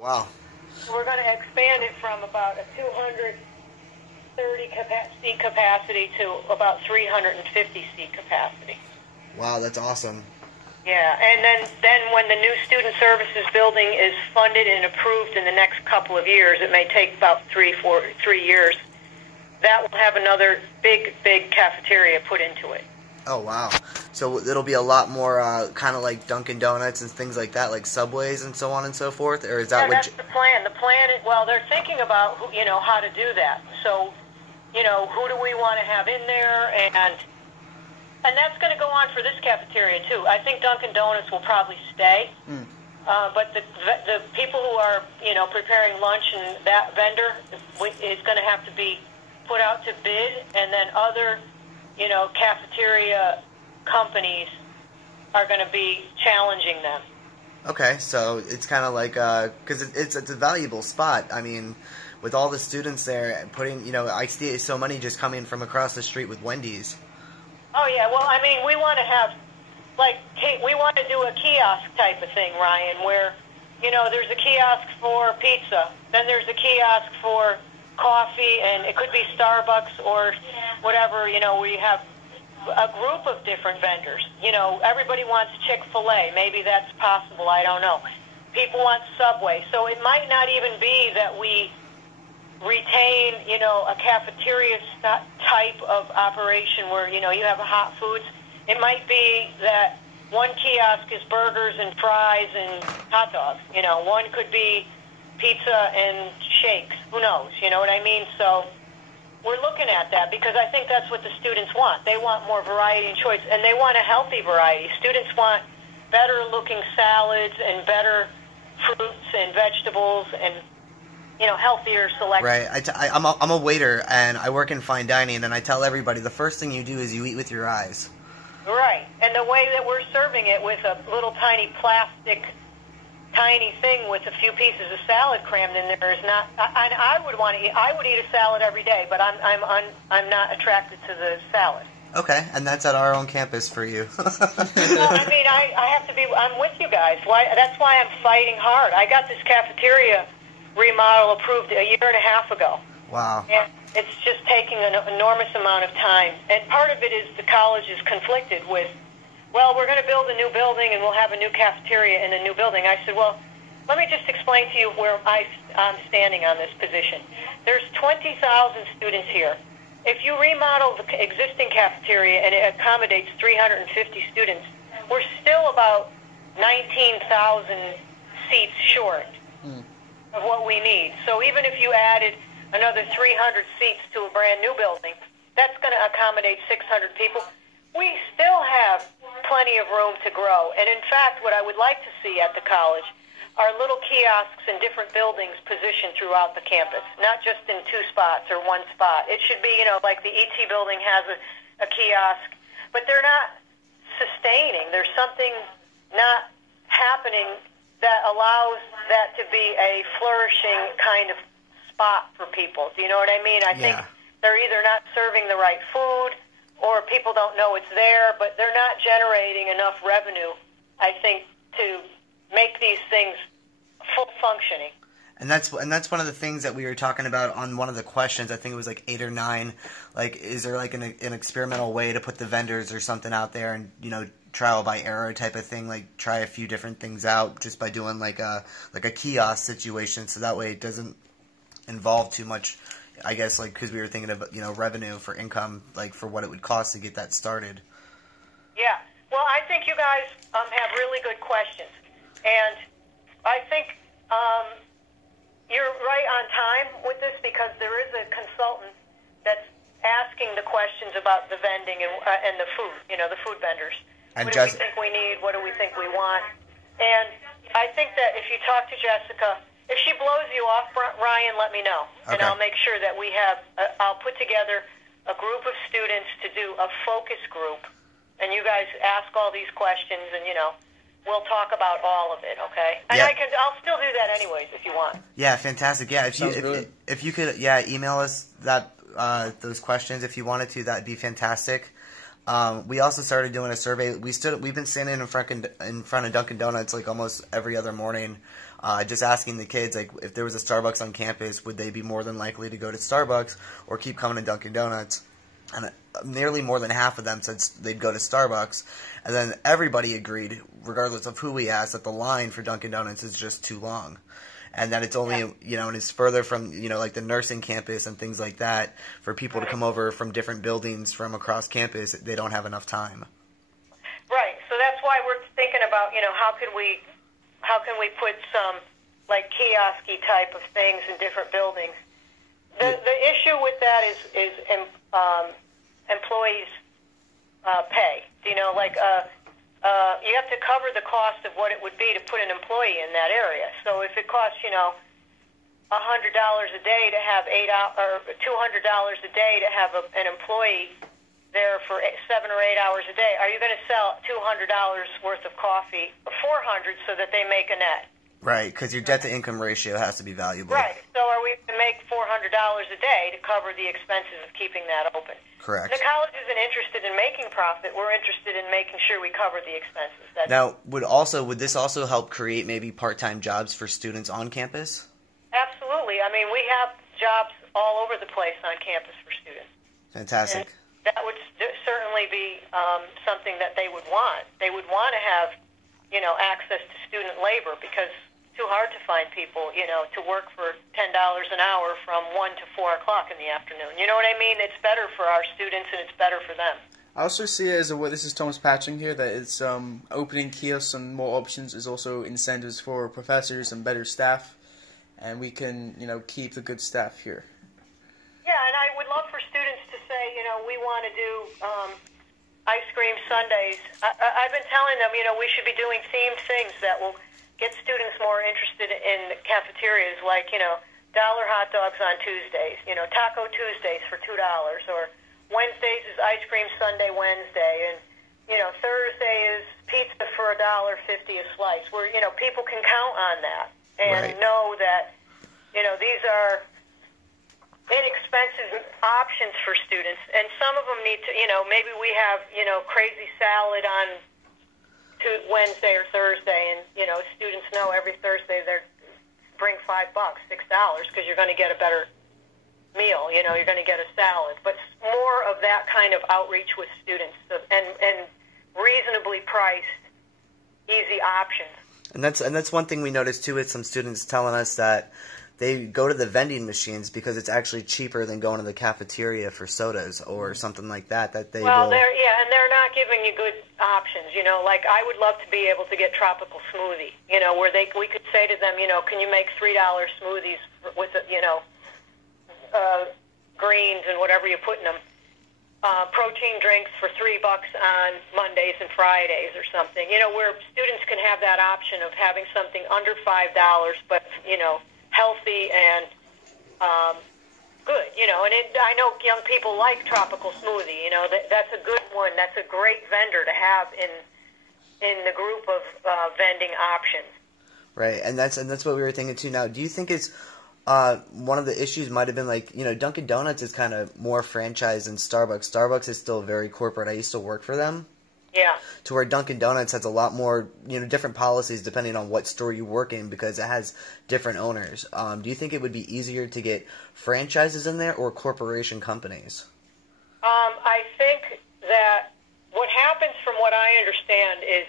Wow. We're going to expand it from about a 230 seat capacity to about 350 seat capacity. Wow, that's awesome. Yeah, and then when the new student services building is funded and approved in the next couple of years, it may take about 3 years, that will have another big cafeteria put into it. Oh, wow. So it'll be a lot more kind of like Dunkin' Donuts and things like that, like Subways and so on and so forth? Or is that that's the plan. The plan is, well, they're thinking about, how to do that. So, who do we want to have in there? And that's going to go on for this cafeteria, too. I think Dunkin' Donuts will probably stay. But the people who are, preparing lunch and that vendor is going to have to be put out to bid, and then other, cafeteria companies are going to be challenging them. Okay, so it's kind of like, because it's a valuable spot. I mean, with all the students there putting, I see so many just coming from across the street with Wendy's. Oh, yeah, well, I mean, we want to have, we want to do a kiosk type of thing, Ryan, where, there's a kiosk for pizza, then there's a kiosk for coffee, and it could be Starbucks or whatever, where you have a group of different vendors. Everybody wants Chick-fil-A. Maybe that's possible. I don't know. People want Subway. So it might not even be that we retain, a cafeteria type of operation where, you have hot foods. It might be that one kiosk is burgers and fries and hot dogs. One could be pizza and shakes. Who knows? You know what I mean? So we're looking at that because I think that's what the students want. They want more variety and choice, and they want a healthy variety. Students want better-looking salads and better fruits and vegetables and, healthier selection. Right. I'm a waiter, and I work in fine dining, and I tell everybody the first thing you do is you eat with your eyes. Right. And the way that we're serving it with a little tiny plastic tiny thing with a few pieces of salad crammed in there is not. I would eat a salad every day, but I'm not attracted to the salad. Okay, and that's at our own campus for you. Well, I mean, I have to be. I'm with you guys. That's why I'm fighting hard. I got this cafeteria remodel approved a year and a half ago. Wow. And it's just taking an enormous amount of time. And part of it is the college is conflicted with, well, we're going to build a new building and we'll have a new cafeteria in the new building. I said, well, let me just explain to you where I'm standing on this position. There's 20,000 students here. If you remodel the existing cafeteria and it accommodates 350 students, we're still about 19,000 seats short of what we need. So even if you added another 300 seats to a brand new building, that's going to accommodate 600 people. We still have plenty of room to grow. And in fact, what I would like to see at the college are little kiosks in different buildings positioned throughout the campus, not just in two spots or one spot. It should be, like the ET building has a kiosk, but they're not sustaining. There's something not happening that allows that to be a flourishing kind of spot for people. Do you know what I mean? I think they're either not serving the right food or people don't know it's there, but they're not generating enough revenue, I think, to make these things full functioning. And that's one of the things that we were talking about on one of the questions. I think it was like 8 or 9. Like, is there like an experimental way to put the vendors or something out there and trial by error type of thing? Like try a few different things out just by doing like a kiosk situation, so that way it doesn't involve too much. I guess because we were thinking of revenue for income, like for what it would cost to get that started. Yeah. Well, I think you guys have really good questions, and I think you're right on time with this because there is a consultant that's asking the questions about the vending and the food, the food vendors. And what do we think we need? What do we think we want? And I think that if you talk to Jessica, if she blows you off, Ryan, let me know. Okay. And I'll make sure that we have, I'll put together a group of students to do a focus group. And you guys ask all these questions and, we'll talk about all of it, okay? And yeah. I'll still do that anyways if you want. Yeah, fantastic. Yeah, if you could email us that those questions if you wanted to, that'd be fantastic. We also started doing a survey. We've been standing in front of Dunkin' Donuts like almost every other morning, just asking the kids like if there was a Starbucks on campus, would they be more than likely to go to Starbucks or keep coming to Dunkin' Donuts? And nearly more than half of them said they'd go to Starbucks. And then everybody agreed, regardless of who we asked, that the line for Dunkin' Donuts is just too long. And that it's only, and it's further from, like the nursing campus and things like that. For people to come over from different buildings from across campus, they don't have enough time. Right. So that's why we're thinking about, how can we put some, like, kiosk-y type of things in different buildings. The issue with that is employees' pay. You have to cover the cost of what it would be to put an employee in that area. So if it costs, $100 a day to have $200 a day to have an employee there for 7 or 8 hours a day, are you going to sell $200 worth of coffee, or $400, so that they make a net? Right, because your debt-to-income ratio has to be valuable. Right. So are we going to make $400 a day to cover the expenses of keeping that open? Correct. The college isn't interested in making profit. We're interested in making sure we cover the expenses. Now, would this also help create maybe part-time jobs for students on campus? Absolutely. I mean, we have jobs all over the place on campus for students. Fantastic. And that would certainly be something that they would want. They would want to have, access to student labor, because it's too hard to find people, to work for $10 an hour from 1 to 4 o'clock in the afternoon. You know what I mean? It's better for our students, and it's better for them. I also see it as this is Thomas Patching here, that it's opening kiosks and more options is also incentives for professors and better staff, and we can, keep the good staff here. Yeah, and I would love for students to say, we want to do ice cream sundaes. I've been telling them, we should be doing themed things that will get students more interested in cafeterias, like, dollar hot dogs on Tuesdays, Taco Tuesdays for $2, or Wednesdays is ice cream Sunday Wednesday, and, Thursday is pizza for $1.50 a slice, where, people can count on that and know that, these are inexpensive options for students, and some of them need to, maybe we have, crazy salad on Wednesday or Thursday, and, students know every Thursday they're bring $5, $6, because you're going to get a better meal, you're going to get a salad, but more of that kind of outreach with students, and reasonably priced, easy options. And that's one thing we noticed too, with some students telling us that they go to the vending machines because it's actually cheaper than going to the cafeteria for sodas or something like that. And they're not giving you good options. Like I would love to be able to get tropical smoothie. Where we could say to them, can you make $3 smoothies with greens and whatever you put in them. Protein drinks for $3 on Mondays and Fridays or something. Where students can have that option of having something under $5, but healthy and good, and I know young people like tropical smoothie. That's a good one. That's a great vendor to have in the group of vending options. Right, and that's what we were thinking too. Now, do you think it's one of the issues might have been like Dunkin' Donuts is kind of more franchise than Starbucks. Starbucks is still very corporate. I used to work for them. Yeah. To where Dunkin' Donuts has a lot more, different policies depending on what store you work in because it has different owners. Do you think it would be easier to get franchises in there or corporation companies? I think that what happens, from what I understand, is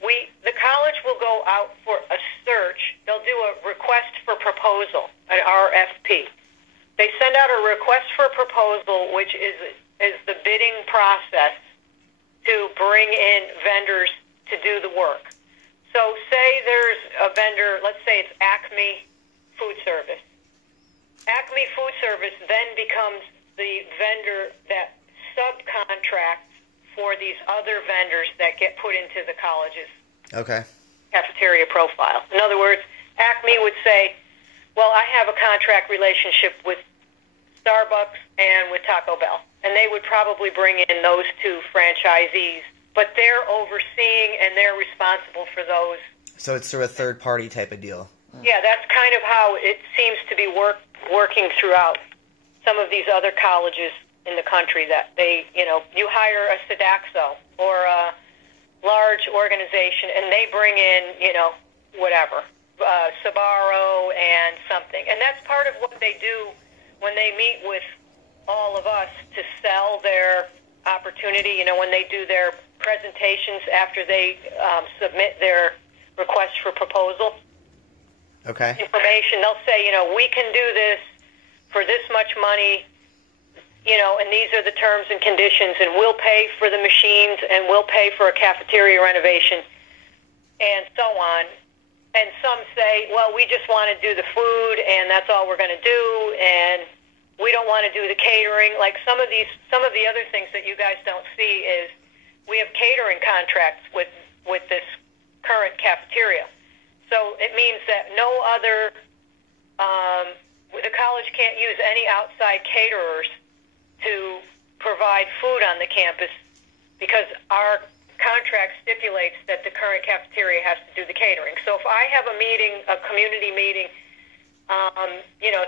the college will go out for a search. They'll do a request for proposal, an RFP. They send out a request for proposal, which is the bidding process to bring in vendors to do the work. So say there's a vendor, let's say it's Acme Food Service. Acme Food Service then becomes the vendor that subcontracts for these other vendors that get put into the college's cafeteria profile. In other words, Acme would say, well, I have a contract relationship with Starbucks and with Taco Bell. And they would probably bring in those two franchisees, but they're overseeing and they're responsible for those. So it's sort of a third-party type of deal. Yeah, that's kind of how it seems to be working throughout some of these other colleges' in the country that they, you hire a Sodexo or a large organization, and they bring in, whatever, Sbarro and something. And that's part of what they do when they meet with all of us to sell their opportunity, when they do their presentations after they submit their request for proposal. Okay. Information. They'll say, we can do this for this much money, and these are the terms and conditions, and we'll pay for the machines, and we'll pay for a cafeteria renovation, and so on. And some say, well, we just want to do the food, and that's all we're going to do, and we don't want to do the catering. Like some of the other things that you guys don't see is we have catering contracts with this current cafeteria. So it means that no other, the college can't use any outside caterers to provide food on the campus because our contract stipulates that the current cafeteria has to do the catering. So if I have a meeting, a community meeting,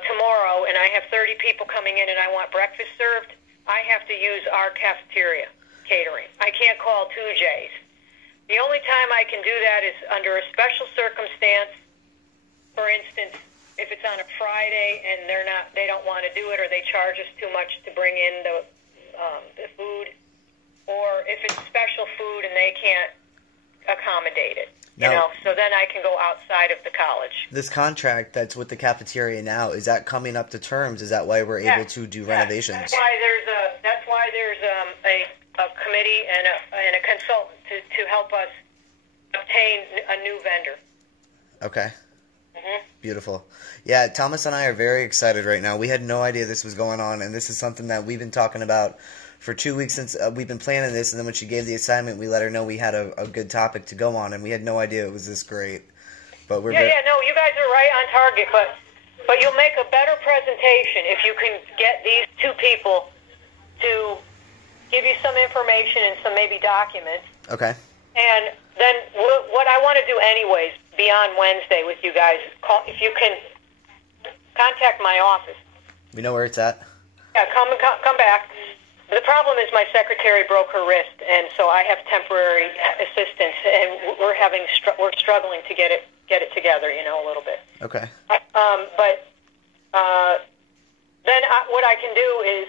tomorrow, and I have 30 people coming in and I want breakfast served, I have to use our cafeteria catering. I can't call 2J's. The only time I can do that is under a special circumstance. For instance, if it's on a Friday and they don't want to do it, or they charge us too much to bring in the food, or if it's special food and they can't accommodate it. So then I can go outside of the college. This contract that's with the cafeteria now, is that coming up to terms? Is that why we're able to do renovations? That's why there's a committee and a consultant to help us obtain a new vendor. Okay. Mm-hmm. Beautiful. Yeah, Thomas and I are very excited right now. We had no idea this was going on, and this is something that we've been talking about for 2 weeks since we've been planning this, and then when she gave the assignment, we let her know we had a good topic to go on, and we had no idea it was this great. But no, you guys are right on target, but you'll make a better presentation if you can get these two people to give you some information and some maybe documents. Okay. And then what I want to do anyways, beyond Wednesday with you guys, if you can contact my office. We know where it's at. Yeah, come back. The problem is my secretary broke her wrist, and so I have temporary assistance, and we're struggling to get it together, a little bit. Okay. Then what I can do is,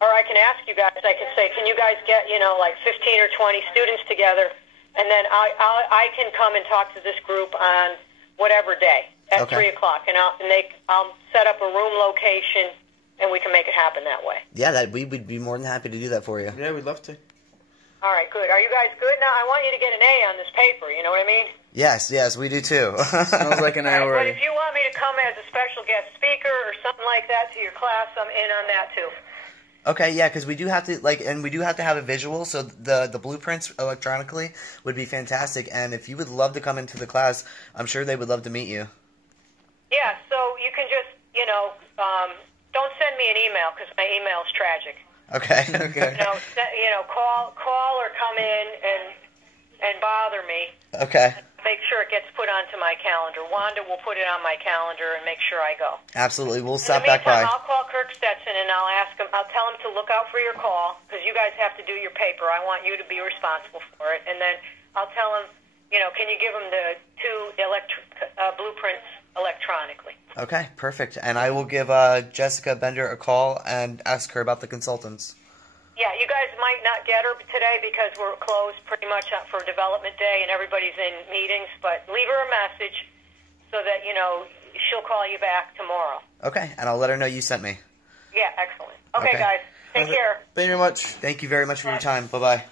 or I can ask you guys, I can say, can you guys get, like 15 or 20 students together, and then I can come and talk to this group on whatever day at 3 o'clock, and I'll set up a room location, and we can make it happen that way. Yeah, we would be more than happy to do that for you. Yeah, we'd love to. All right, good. Are you guys good? Now, I want you to get an A on this paper, you know what I mean? Yes, we do too. Sounds like an A already. But if you want me to come as a special guest speaker or something like that to your class, I'm in on that too. Okay, yeah, because we do have to and we do have to have a visual, so the blueprints electronically would be fantastic. And if you would love to come into the class, I'm sure they would love to meet you. Yeah, so you can just don't send me an email because my email is tragic. Okay. Okay. Call or come in and bother me. Okay. Make sure it gets put onto my calendar. Wanda will put it on my calendar and make sure I go. Absolutely. We'll stop back by. I'll call Kirk Stetson and I'll tell him to look out for your call because you guys have to do your paper. I want you to be responsible for it. And then I'll tell him, can you give him the two blueprints electronically? Okay, perfect. And I will give Jessica Bender a call and ask her about the consultants. Yeah, you guys might not get her today because we're closed pretty much for development day and everybody's in meetings, but leave her a message so that, she'll call you back tomorrow. Okay, and I'll let her know you sent me. Yeah, excellent. Okay. Guys, take care. Thank you very much. Thank you very much for your time. Bye-bye.